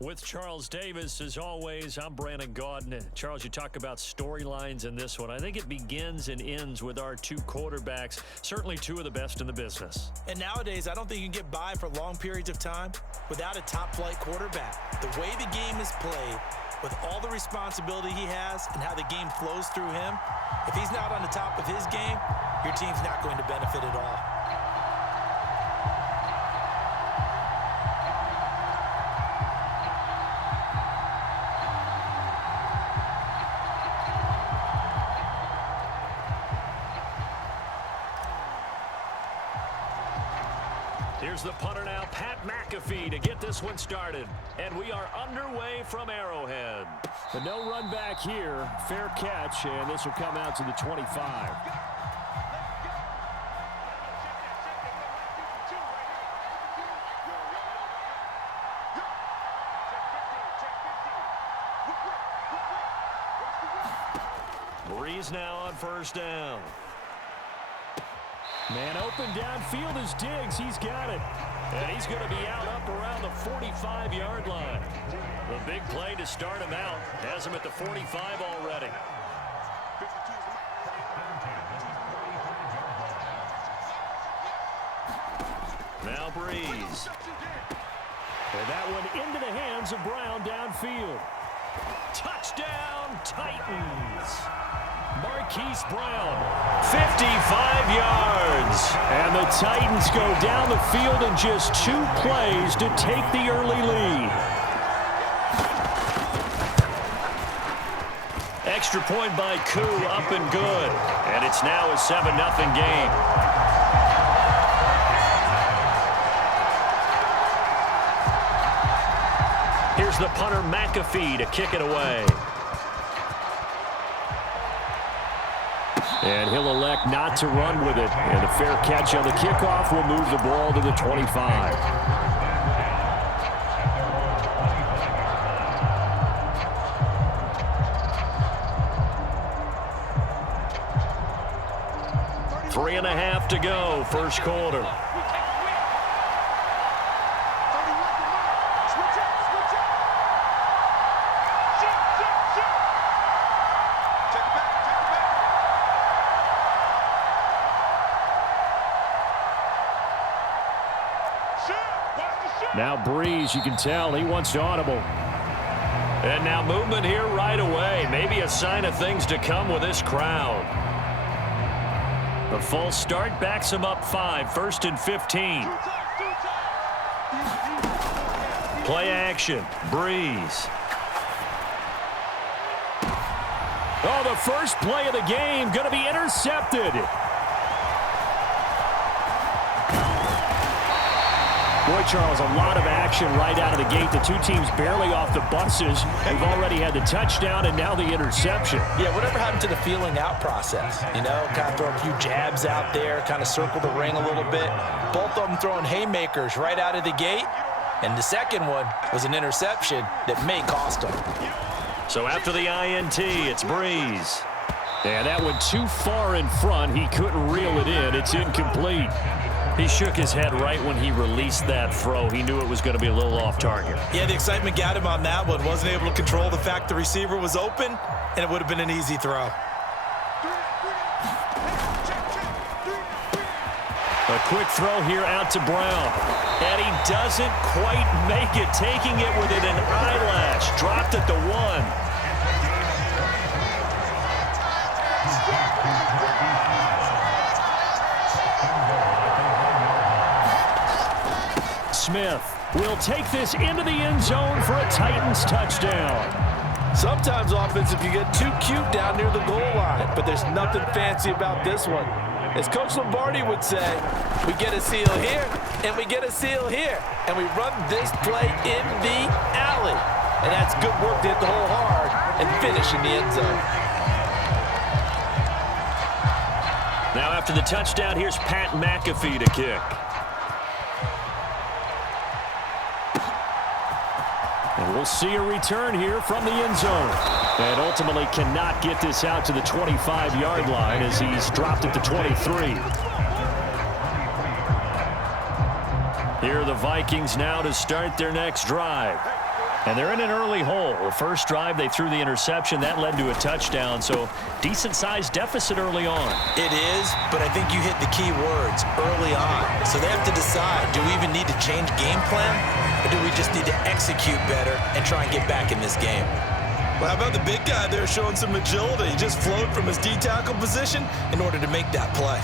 With Charles Davis, as always, I'm Brandon Gaudin. Charles, you talk about storylines in this one. I think it begins and ends with our two quarterbacks, certainly two of the best in the business. And nowadays, I don't think you can get by for long periods of time without a top-flight quarterback. The way the game is played, with all the responsibility he has and how the game flows through him, if he's not on the top of his game, your team's not going to benefit at all. Here's the punter now, Pat McAfee, to get this one started. And we are underway from Arrowhead. The no run back here, fair catch, and this will come out to the 25. Breeze now on first down. Man open downfield is Diggs. He's got it. And he's going to be out up around the 45-yard line. The big play to start him out has him at the 45 already. Now Breeze. And that one into the hands of Brown downfield. Touchdown, Titans. Marquise Brown, 55 yards. And the Titans go down the field in just 2 plays to take the early lead. Extra point by Koo, up and good. And it's now a 7-0 game. Here's the punter, McAfee, to kick it away. And he'll elect not to run with it. And a fair catch on the kickoff will move the ball to the 25. Three and a half to go, first quarter. Now Breeze, you can tell he wants to audible. And now movement here right away. Maybe a sign of things to come with this crowd. The false start backs him up 5, first and 15. Play action, Breeze. Oh, the first play of the game going to be intercepted. Boy, Charles, a lot of action right out of the gate. The two teams barely off the buses. They've already had the touchdown and now the interception. Yeah, whatever happened to the feeling out process? You know, kind of throw a few jabs out there, kind of circle the ring a little bit. Both of them throwing haymakers right out of the gate. And the second one was an interception that may cost them. So after the INT, it's Breeze. Yeah, that went too far in front. He couldn't reel it in. It's incomplete. He shook his head right when he released that throw. He knew it was going to be a little off target. Yeah, the excitement got him on that one. Wasn't able to control the fact the receiver was open, and it would have been an easy throw. A quick throw here out to Brown. And he doesn't quite make it, taking it within an eyelash. Dropped at the 1. Smith will take this into the end zone for a Titans touchdown. Sometimes offensive, you get too cute down near the goal line, but there's nothing fancy about this one. As Coach Lombardi would say, we get a seal here, and we get a seal here, and we run this play in the alley. And that's good work to hit the hole hard and finish in the end zone. Now after the touchdown, here's Pat McAfee to kick. And we'll see a return here from the end zone. And ultimately cannot get this out to the 25-yard line as he's dropped at the 23. Here are the Vikings now to start their next drive. And they're in an early hole. The first drive, they threw the interception. That led to a touchdown. So decent-sized deficit early on. It is, but I think you hit the key words, early on. So they have to decide, do we even need to change game plan? Or do we just need to execute better and try and get back in this game? Well, how about the big guy there showing some agility? He just flowed from his D-tackle position in order to make that play.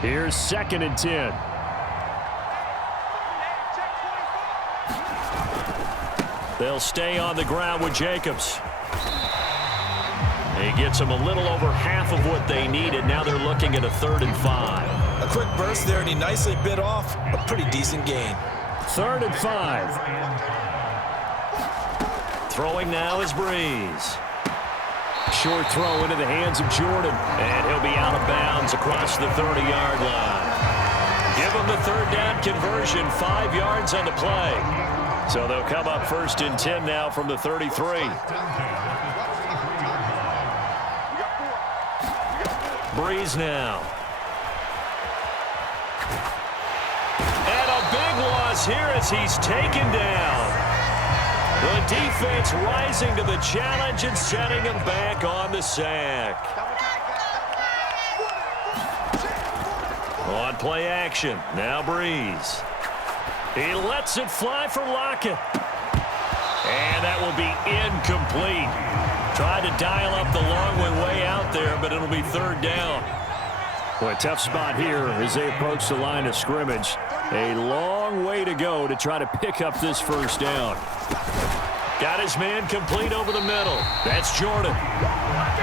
Here's 2nd and 10. They'll stay on the ground with Jacobs. He gets them a little over half of what they needed. Now they're looking at a 3rd and 5. A quick burst there, and he nicely bit off a pretty decent gain. 3rd and 5. Throwing now is Breeze. Short throw into the hands of Jordan. And he'll be out of bounds across the 30-yard line. Give him the 3rd down conversion, 5 yards on the play. So they'll come up 1st and 10 now from the 33. Breeze now. And a big loss here as he's taken down. The defense rising to the challenge and setting him back on the sack. On play action, now Breeze. He lets it fly for Lockett. And that will be incomplete. Tried to dial up the long way out there, but it'll be 3rd down. Boy, tough spot here as they approach the line of scrimmage. A long way to go to try to pick up this 1st down. Got his man complete over the middle. That's Jordan.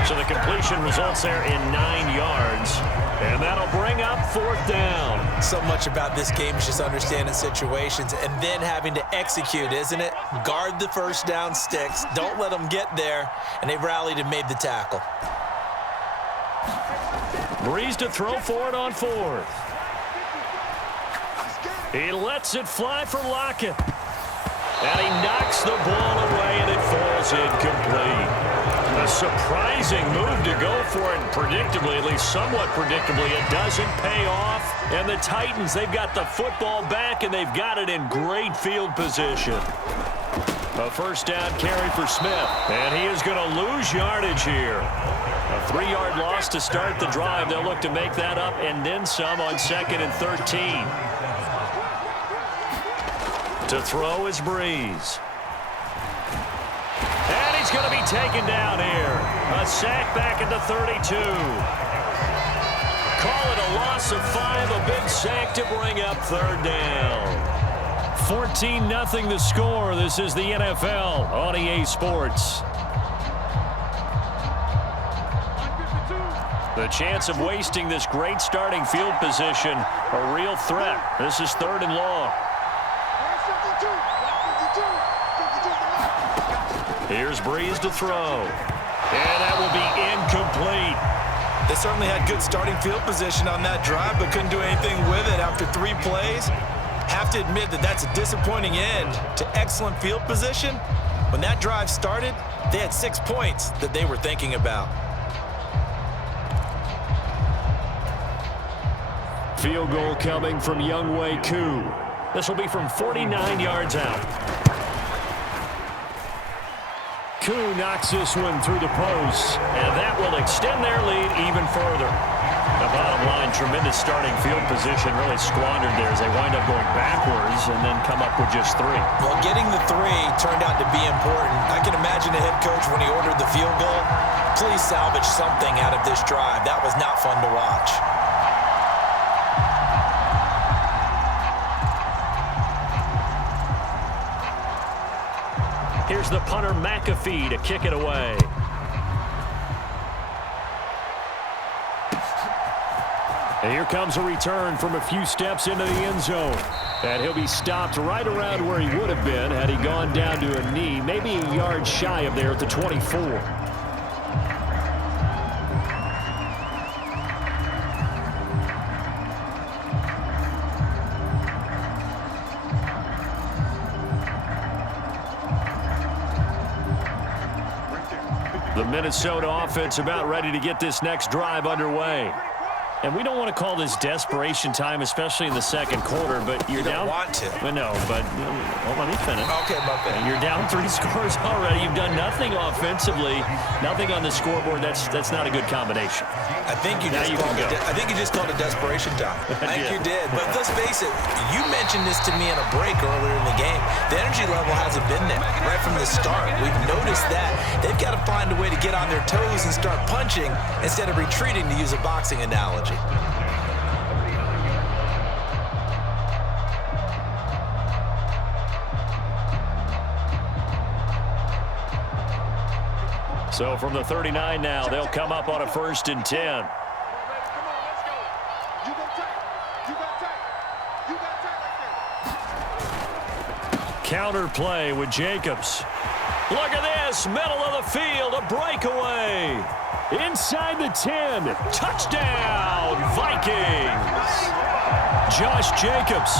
So the completion results there in 9 yards. And that'll bring up 4th down. So much about this game is just understanding situations and then having to execute, isn't it? Guard the 1st down sticks. Don't let them get there. And they've rallied and made the tackle. Breeze to throw for it on 4th. He lets it fly for Lockett. And he knocks the ball away, and it falls incomplete. A surprising move to go for it, predictably, at least somewhat predictably. It doesn't pay off. And the Titans, they've got the football back, and they've got it in great field position. A 1st down carry for Smith. And he is going to lose yardage here. A 3-yard loss to start the drive. They'll look to make that up and then some on 2nd and 13. To throw is Breeze. And he's going to be taken down here. A sack back at the 32. Call it a loss of 5, a big sack to bring up 3rd down. 14-0 the score. This is the NFL on EA Sports. The chance of wasting this great starting field position, a real threat. This is 3rd and long. Here's Breeze to throw. And that will be incomplete. They certainly had good starting field position on that drive, but couldn't do anything with it after 3 plays. Have to admit that that's a disappointing end to excellent field position. When that drive started, they had 6 points that they were thinking about. Field goal coming from Younghoe Koo. This will be from 49 yards out. Koo knocks this one through the post. And that will extend their lead even further. The bottom line, tremendous starting field position, really squandered there as they wind up going backwards and then come up with just 3. Well, getting the 3 turned out to be important. I can imagine the head coach when he ordered the field goal. Please salvage something out of this drive. That was not fun to watch. Here's the punter, McAfee, to kick it away. And here comes a return from a few steps into the end zone. And he'll be stopped right around where he would have been had he gone down to a knee, maybe a yard shy of there at the 24. The Minnesota offense about ready to get this next drive underway. And we don't want to call this desperation time, especially in the second quarter, but you're down. You don't want to. No, but well, let me finish. Okay, my bad. You're down 3 scores already. You've done nothing offensively, nothing on the scoreboard. That's not a good combination. I think you just called it desperation time. I think you did. But let's face it, you mentioned this to me in a break earlier in the game. The energy level hasn't been there right from the start. We've noticed that. They've got to find a way to get on their toes and start punching instead of retreating, to use a boxing analogy. So from the 39 now, they'll come up on a 1st and 10. Counter play with Jacobs. Look at this, middle of the field, a breakaway. Inside the 10, touchdown, Vikings. Josh Jacobs,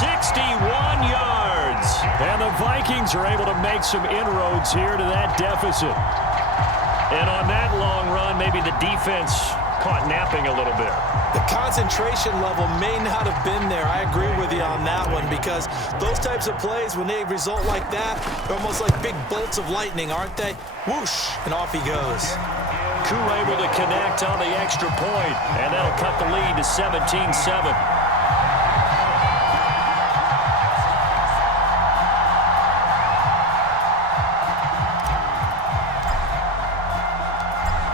61 yards. And the Vikings are able to make some inroads here to that deficit. And on that long run, maybe the defense caught napping a little bit. The concentration level may not have been there. I agree with you on that one, because those types of plays, when they result like that, they're almost like big bolts of lightning, aren't they? Whoosh, and off he goes. Koo able to connect on the extra point, and that'll cut the lead to 17-7.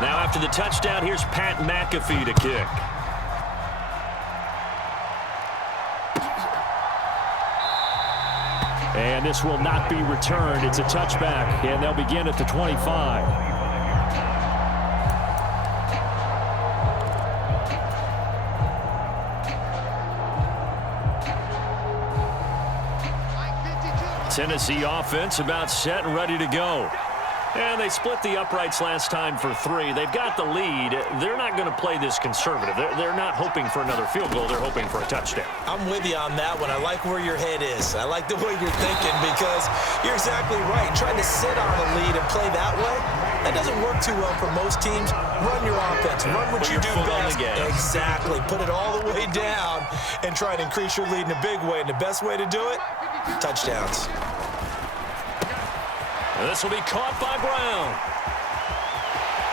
Now after the touchdown, here's Pat McAfee to kick. And this will not be returned. It's a touchback, and they'll begin at the 25. Tennessee offense about set and ready to go. And they split the uprights last time for 3. They've got the lead. They're not going to play this conservative. They're not hoping for another field goal. They're hoping for a touchdown. I'm with you on that one. I like where your head is. I like the way you're thinking, because you're exactly right. Trying to sit on a lead and play that way, that doesn't work too well for most teams. Run your offense. Run what you do best. Exactly. Put it all the way down and try to increase your lead in a big way. And the best way to do it, touchdowns. This will be caught by Brown.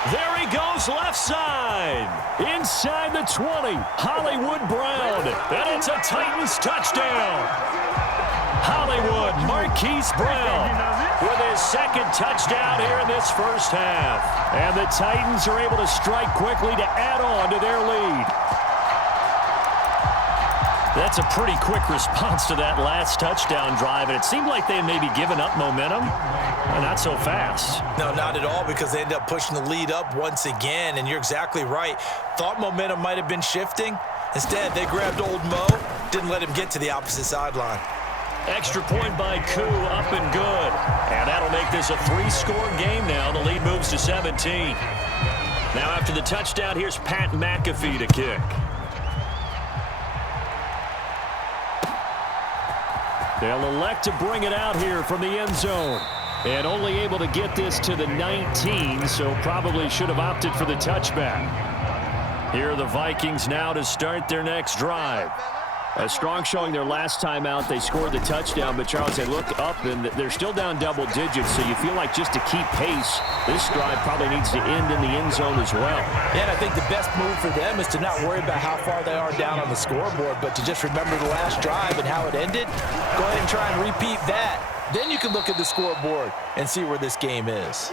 There he goes, left side. Inside the 20, Hollywood Brown. And it's a Titans touchdown. Hollywood Marquise Brown with his 2nd touchdown here in this first half. And the Titans are able to strike quickly to add on to their lead. That's a pretty quick response to that last touchdown drive, and it seemed like they had maybe given up momentum. Not so fast. No, not at all, because they end up pushing the lead up once again, and you're exactly right. Thought momentum might have been shifting. Instead, they grabbed old Mo, didn't let him get to the opposite sideline. Extra point by Koo, up and good. And that'll make this a 3-score game now. The lead moves to 17. Now after the touchdown, here's Pat McAfee to kick. They'll elect to bring it out here from the end zone. And only able to get this to the 19, so probably should have opted for the touchback. Here are the Vikings now to start their next drive. A strong showing their last time out. They scored the touchdown, but Charles, they look up and they're still down double digits, so you feel like just to keep pace, this drive probably needs to end in the end zone as well. Yeah, and I think the best move for them is to not worry about how far they are down on the scoreboard, but to just remember the last drive and how it ended. Go ahead and try and repeat that. Then you can look at the scoreboard and see where this game is.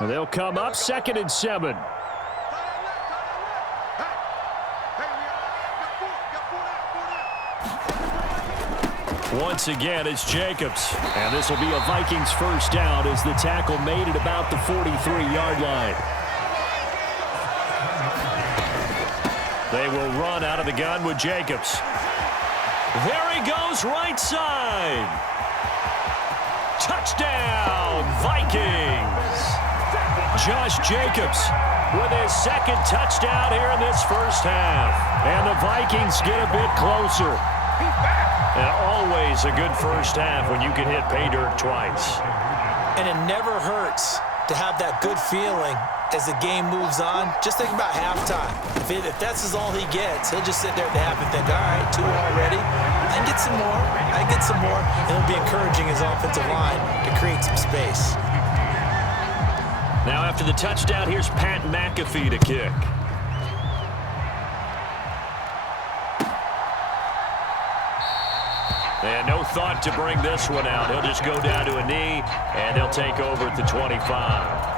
They'll come up 2nd and 7. Once again, it's Jacobs. And this will be a Vikings first down as the tackle made at about the 43-yard line. They will run out of the gun with Jacobs. There he goes, right side. Touchdown, Vikings. Josh Jacobs with his second touchdown here in this first half. And the Vikings get a bit closer. And always a good first half when you can hit pay dirt twice. And it never hurts to have that good feeling as the game moves on. Just think about halftime. If that's all he gets, he'll just sit there at the half and think, all right, 2 already. I can get some more. I can get some more. And he'll be encouraging his offensive line to create some space. Now after the touchdown, here's Pat McAfee to kick. And no thought to bring this one out. He'll just go down to a knee, and they'll take over at the 25.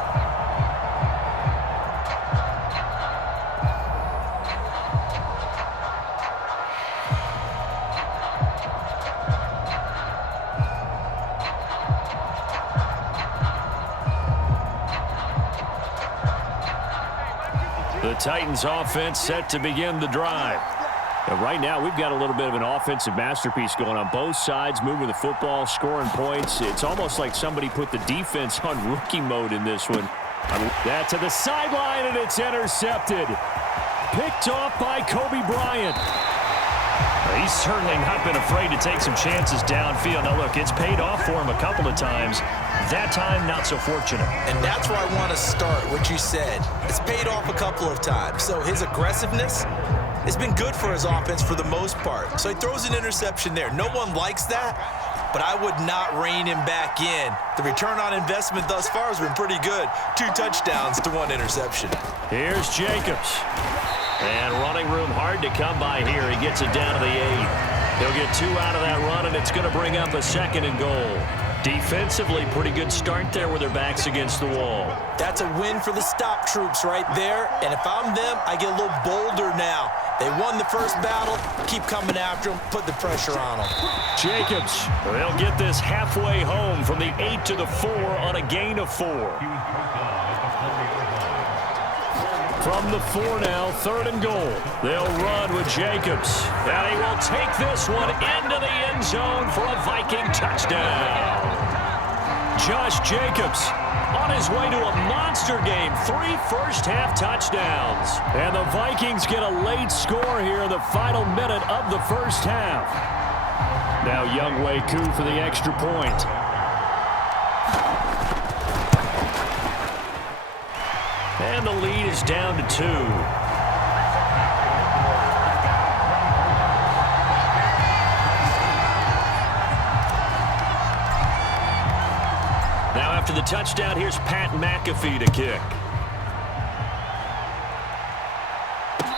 The Titans offense set to begin the drive. And right now, we've got a little bit of an offensive masterpiece going on both sides, moving the football, scoring points. It's almost like somebody put the defense on rookie mode in this one. That to the sideline, and it's intercepted. Picked off by Kobe Bryant. He's certainly not been afraid to take some chances downfield. Now, look, it's paid off for him a couple of times. That time, not so fortunate. And that's where I want to start, what you said. It's paid off a couple of times. So his aggressiveness has been good for his offense for the most part. So he throws an interception there. No one likes that, but I would not rein him back in. The return on investment thus far has been pretty good. 2 touchdowns to 1 interception. Here's Jacobs. And running room hard to come by here. He gets it down to the 8. He'll get 2 out of that run, and it's going to bring up a 2nd and goal. Defensively, pretty good start there with their backs against the wall. That's a win for the stop troops right there. And if I'm them, I get a little bolder now. They won the first battle. Keep coming after them. Put the pressure on them. Jacobs. They'll get this halfway home from the 8 to the 4 on a gain of 4. From the 4 now, 3rd and goal. They'll run with Jacobs. And he will take this one into the end zone for a Viking touchdown. Josh Jacobs on his way to a monster game. 3 first-half touchdowns. And the Vikings get a late score here in the final minute of the first half. Now Younghoe Koo for the extra point. And the lead is down to 2. Now after the touchdown, here's Pat McAfee to kick.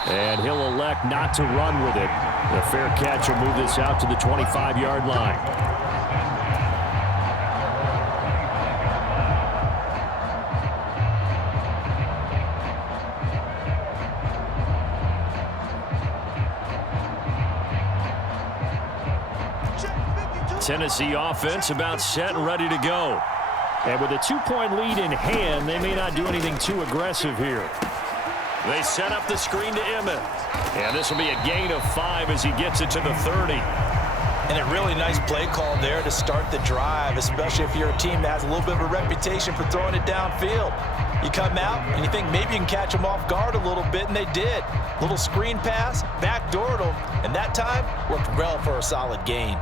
And he'll elect not to run with it. The fair catch will move this out to the 25-yard line. Tennessee offense about set and ready to go. And with a 2-point lead in hand, they may not do anything too aggressive here. They set up the screen to Emmett. And this will be a gain of 5 as he gets it to the 30. And a really nice play call there to start the drive, especially if you're a team that has a little bit of a reputation for throwing it downfield. You come out and you think maybe you can catch them off guard a little bit, and they did. Little screen pass, backdoored them, and that time worked well for a solid gain.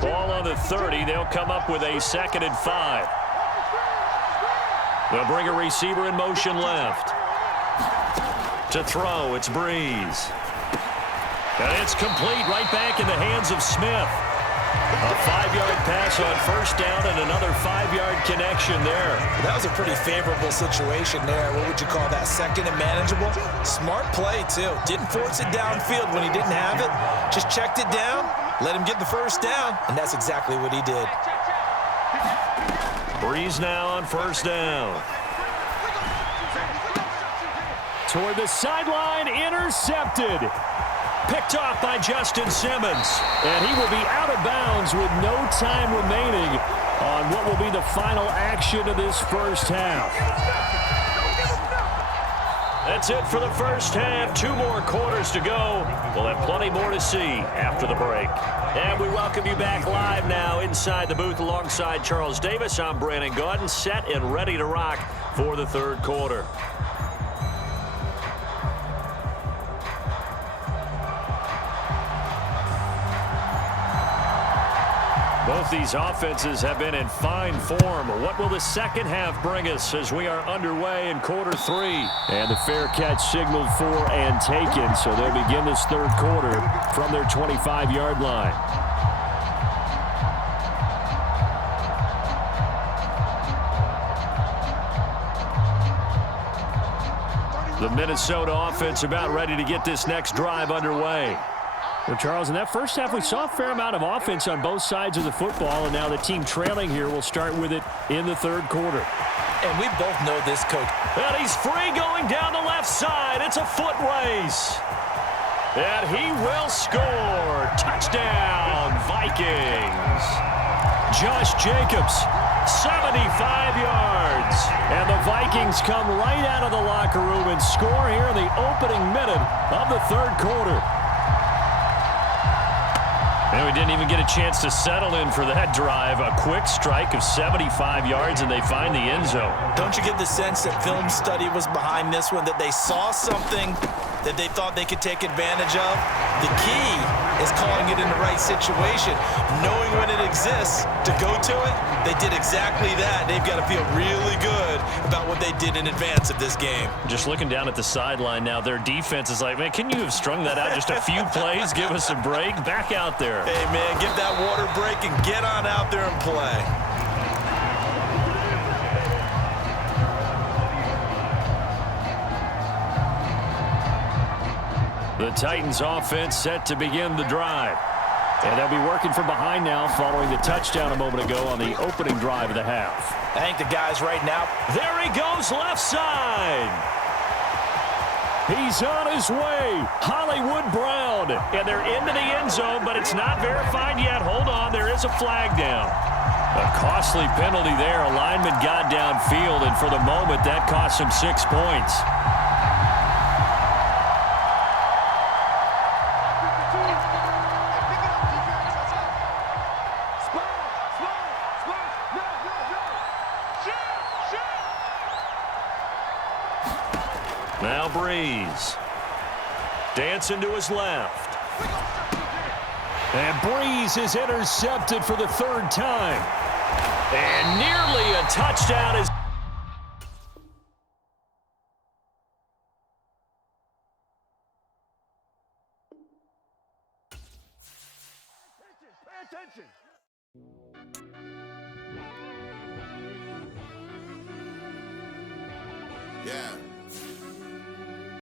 Ball on the 30. They'll come up with a 2nd and 5. They'll bring a receiver in motion left. To throw, it's Breeze. And it's complete right back in the hands of Smith. A 5-yard pass on first down and another 5-yard connection there. That was a pretty favorable situation there. What would you call that? 2nd and manageable? Smart play, too. Didn't force it downfield when he didn't have it. Just checked it down, let him get the first down, and that's exactly what he did. Breeze now on first down. Toward the sideline, intercepted. Picked off by Justin Simmons. And he will be out of bounds with no time remaining on what will be the final action of this first half. That's it for the first half. 2 more quarters to go. We'll have plenty more to see after the break. And we welcome you back live now inside the booth alongside Charles Davis. I'm Brandon Gaudin, set and ready to rock for the third quarter. Both these offenses have been in fine form. What will the second half bring us as we are underway in quarter 3? And the fair catch signaled for and taken, so they'll begin this third quarter from their 25-yard line. The Minnesota offense about ready to get this next drive underway. Well, Charles, in that first half, we saw a fair amount of offense on both sides of the football, and now the team trailing here will start with it in the third quarter. And we both know this, Coach. And he's free going down the left side. It's a foot race. And he will score. Touchdown, Vikings. Josh Jacobs, 75 yards. And the Vikings come right out of the locker room and score here in the opening minute of the third quarter. And we didn't even get a chance to settle in for that drive. A quick strike of 75 yards, and they find the end zone. Don't you get the sense that film study was behind this one, that they saw something that they thought they could take advantage of? The key is calling it in the right situation, knowing when it exists to go to it. They did exactly that. They've got to feel really good about what they did in advance of this game. Just looking down at the sideline now, their defense is like, man, can you have strung that out just a few plays? Give us a break. Back out there. Hey, man, get that water break and get on out there and play. The Titans offense set to begin the drive. And they'll be working from behind now following the touchdown a moment ago on the opening drive of the half. I think the guys right now. There he goes, left side. He's on his way. Hollywood Brown. And they're into the end zone, but it's not verified yet. Hold on, there is a flag down. A costly penalty there. A lineman got downfield, and for the moment, that cost him 6 points. Now Breeze. Dancing to his left. And Breeze is intercepted for the third time. And nearly a touchdown is... Pay attention. Yeah.